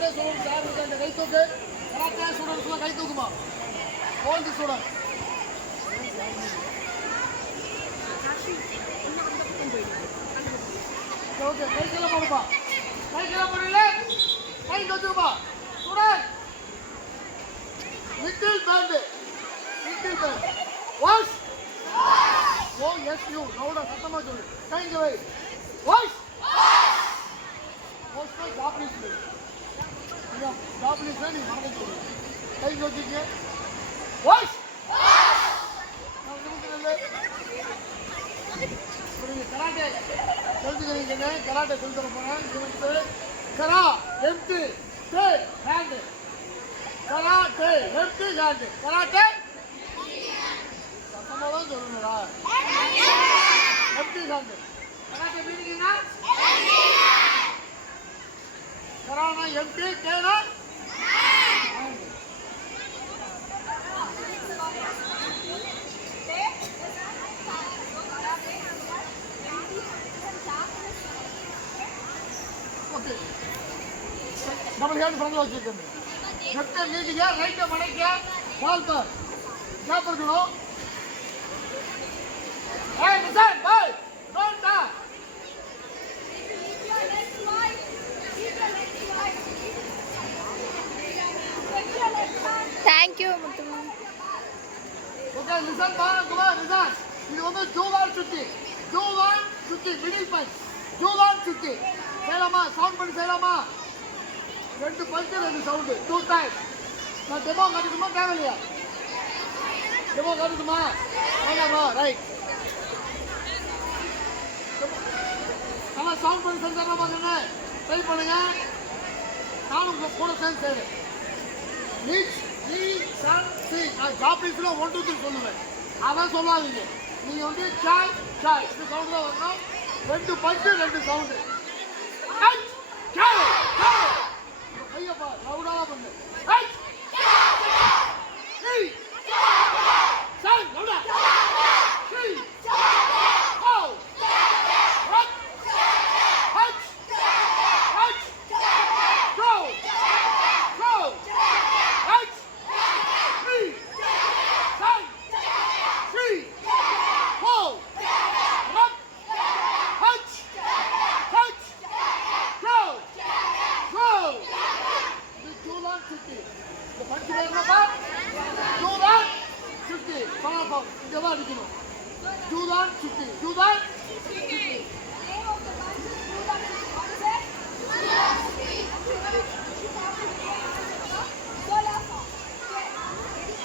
Karate student யார் இருக்கா இந்த கை தூக்கு. கராட்டே ஸ்டூடெண்ட்ஸ்லாம் கை தூக்குமா. Old student. ஓகே கை கீழே போடுப்பா. கை கீழே போடுறீங்களே. கை தூக்குப்பா. Student. Middle band. Middle band. Wash. O S U. நவுடா சத்தமா சொல்லு. கை இங்க வை. வாஷ். வாஷ் தான் ஜாப்பனீஸ். ஜாப்பனீஸ் நீ மறந்து சொல்லு. கை வச்சுக்க. வாஷ். கராட்டே சொல்லிக்கிறீங்க. கராட்டே சொல்லி தர போறேன். கரா எம்டி டே hand. Karate empty hand. Karate சத்தமா தான் சொல்லணும்டா. Empty hand. கராட்டே மீனிங்னா கரானா எம்டி டேனா ஓகே. டபுள் ஹேண்ட் ஃப்ரண்ட்ல வச்சிருக்கேன். லெஃப்ட் நீட்டிங்க, ரைட் மடக்க, பால் பார். கேப் இருக்கணும். ஏய் நிசான் பாய். டோன்ட் டா. Thank you முத்துமா. ஓகே நிசான் பாருங்க நிசான். இது வந்து ஜூவான் சுத்தி. ஜூவான் சுத்தி மிடில் பஞ்ச். ஜூவான் சுத்தி. செய்யலாமா? சவுண்ட் பண்ணி செய்யலாமா? 2 பஞ்ச் 2 சவுண்ட் 2 டைம். நான் டெமோ காட்டுமா தேவையில்லையா? டெமோ காட்டுமா? வேணாமா? ரைட். நல்லா சவுண்ட் பண்ணி செஞ்சாரலாம் பாருங்க. ட்ரை பண்ணுங்க. நானும் உங்க கூட சேர்ந்து செய்றேன். நீ சன் சி. நான் ஜாப்பனீஸ்ல 1 2 3 சொல்லுவேன். அதான் சொல்லாதீங்க. நீங்க வந்து சாய் சாய் இந்த சவுண்ட் தான் வரணும். 2 பஞ்ச் 2 சவுண்ட். ஐயப்பா லவுடாக பண்ணு.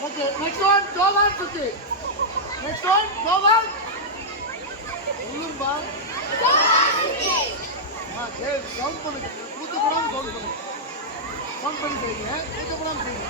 Okay, next one, Jovan Suki. Next one, Jovan. Ulumba. Okay, sound பண்ணுங்க. கூத்து படம் sound பண்ணுங்க. sound பண்ணி செய்யுங்க. கூத்து படம் செய்யுங்க.